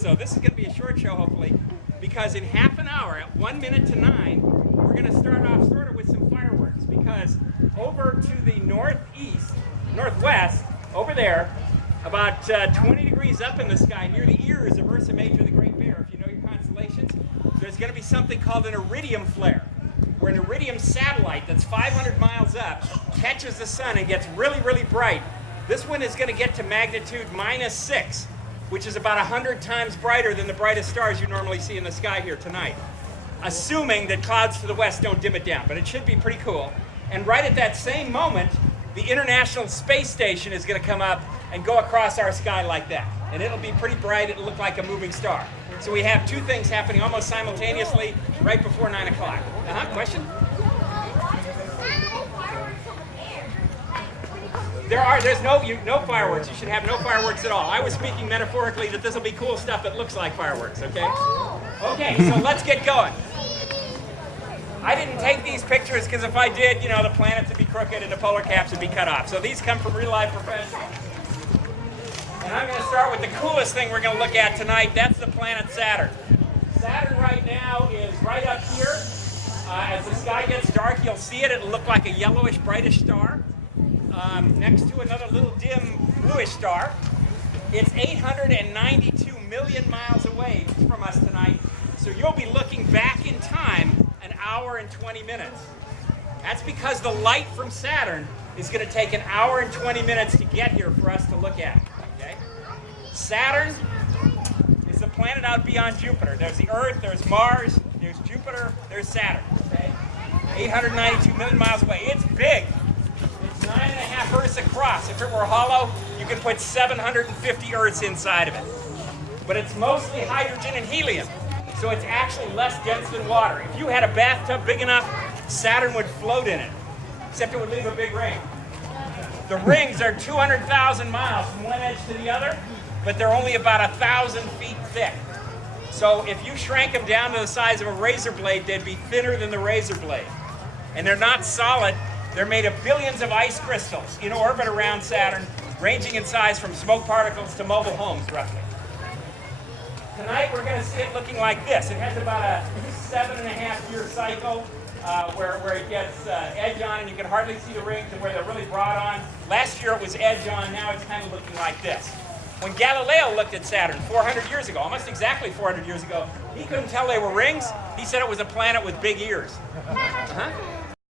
So this is going to be a short show, hopefully, because in half an hour, at 1 minute to 9, we're going to start off sort of with some fireworks, because over to the northwest, over there, about 20 degrees up in the sky, near the ears of Ursa Major, the Great Bear, if you know your constellations, there's going to be something called an iridium flare, where an iridium satellite that's 500 miles up catches the sun and gets really, really bright. This one is going to get to magnitude -6, which is about 100 times brighter than the brightest stars you normally see in the sky here tonight, assuming that clouds to the west don't dim it down, but it should be pretty cool. And right at that same moment, the International Space Station is going to come up and go across our sky like that. And it'll be pretty bright, it'll look like a moving star. So we have two things happening almost simultaneously right before 9 o'clock. Question? There's no fireworks. You should have no fireworks at all. I was speaking metaphorically that this will be cool stuff that looks like fireworks, okay? Okay, so let's get going. I didn't take these pictures because if I did, the planets would be crooked and the polar caps would be cut off. So these come from real life professionals. And I'm going to start with the coolest thing we're going to look at tonight. That's the planet Saturn. Saturn right now is right up here. As the sky gets dark, you'll see it. It'll look like a yellowish, brightish star. Next to another little dim bluish star. It's 892 million miles away from us tonight, so you'll be looking back in time an hour and 20 minutes. That's because the light from Saturn is going to take an hour and 20 minutes to get here for us to look at. Okay? Saturn is the planet out beyond Jupiter. There's the Earth, there's Mars, there's Jupiter, there's Saturn. Okay? 892 million miles away. It's big. 9.5 Earths across. If it were hollow, you could put 750 Earths inside of it. But it's mostly hydrogen and helium, so it's actually less dense than water. If you had a bathtub big enough, Saturn would float in it, except it would leave a big ring. The rings are 200,000 miles from one edge to the other, but they're only about 1,000 feet thick. So if you shrank them down to the size of a razor blade, they'd be thinner than the razor blade. And they're not solid. They're made of billions of ice crystals in orbit around Saturn, ranging in size from smoke particles to mobile homes, roughly. Tonight we're going to see it looking like this. It has about a 7.5-year cycle where it gets edge on, and you can hardly see the rings, and where they're really broad on. Last year it was edge on, now it's kind of looking like this. When Galileo looked at Saturn 400 years ago, almost exactly 400 years ago, he couldn't tell they were rings. He said it was a planet with big ears.